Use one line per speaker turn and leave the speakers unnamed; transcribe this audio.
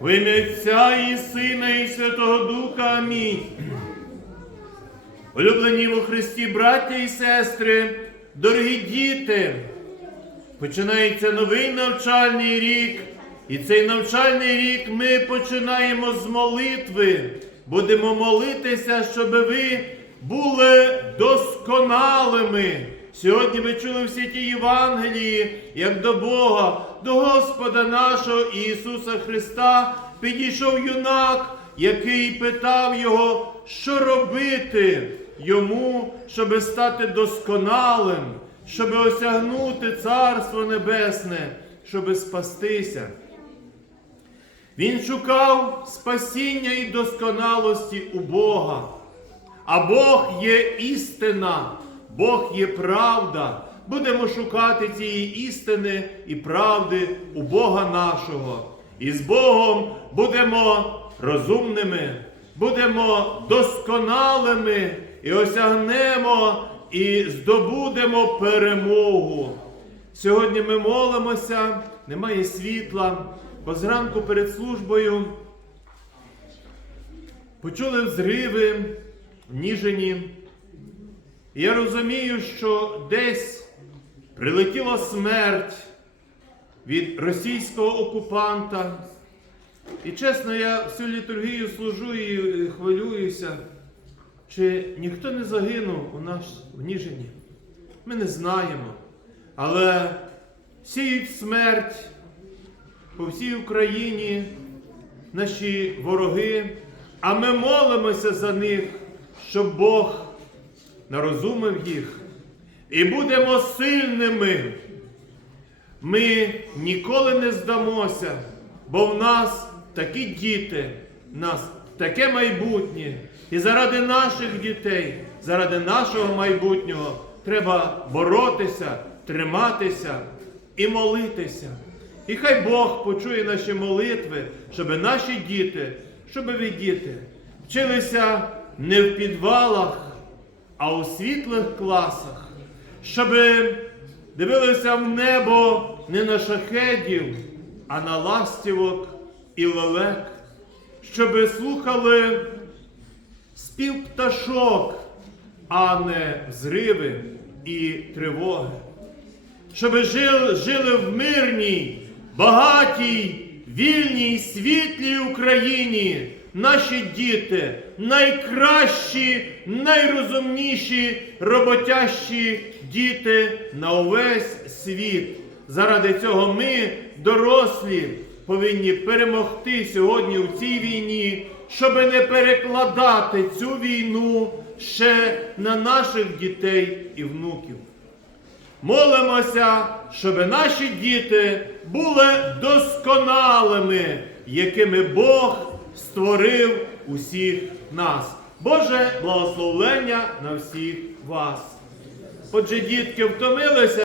В ім'я Отця і Сина, і Святого Духа. Амінь. Улюблені у Христі, браття і сестри, дорогі діти, починається новий навчальний рік. І цей навчальний рік ми починаємо з молитви. Будемо молитися, щоб ви були досконалими. Сьогодні ви чули в святі Євангелії, як до Бога, до Господа нашого Ісуса Христа підійшов юнак, який питав його, що робити йому, щоб стати досконалим, щоб осягнути Царство Небесне, щоб спастися. Він шукав спасіння і досконалості у Бога. А Бог є істина, Бог є правда. Будемо шукати цієї істини і правди у Бога нашого. І з Богом будемо розумними, будемо досконалими і осягнемо і здобудемо перемогу. Сьогодні ми молимося, немає світла, бо зранку перед службою почули взриви в Ніжині. Я розумію, що десь прилетіла смерть від російського окупанта. І чесно, я всю літургію служу і е, хвилююся, чи ніхто не загинув у нас в Ніжині. Ми не знаємо. Але сіють смерть по всій Україні наші вороги, а ми молимося за них, щоб Бог нарозумив їх. І будемо сильними. Ми ніколи не здамося, бо в нас такі діти, в нас таке майбутнє. І заради наших дітей, заради нашого майбутнього треба боротися, триматися і молитися. І хай Бог почує наші молитви, щоб наші діти, щоб ви діти вчилися не в підвалах, а у світлих класах, щоб дивилися в небо не на шахедів, а на ластівок і лелек, щоб слухали спів пташок, а не взриви і тривоги. Щоб жили, в мирній, багатій, вільній, світлій Україні наші діти, найкращі, найрозумніші, роботящі діти на увесь світ. Заради цього ми, дорослі, повинні перемогти сьогодні у цій війні, щоб не перекладати цю війну ще на наших дітей і внуків. Молимося, щоб наші діти були досконалими, якими Бог створив усіх нас. Боже благословлення на всіх вас. Отже, дітки втомилися.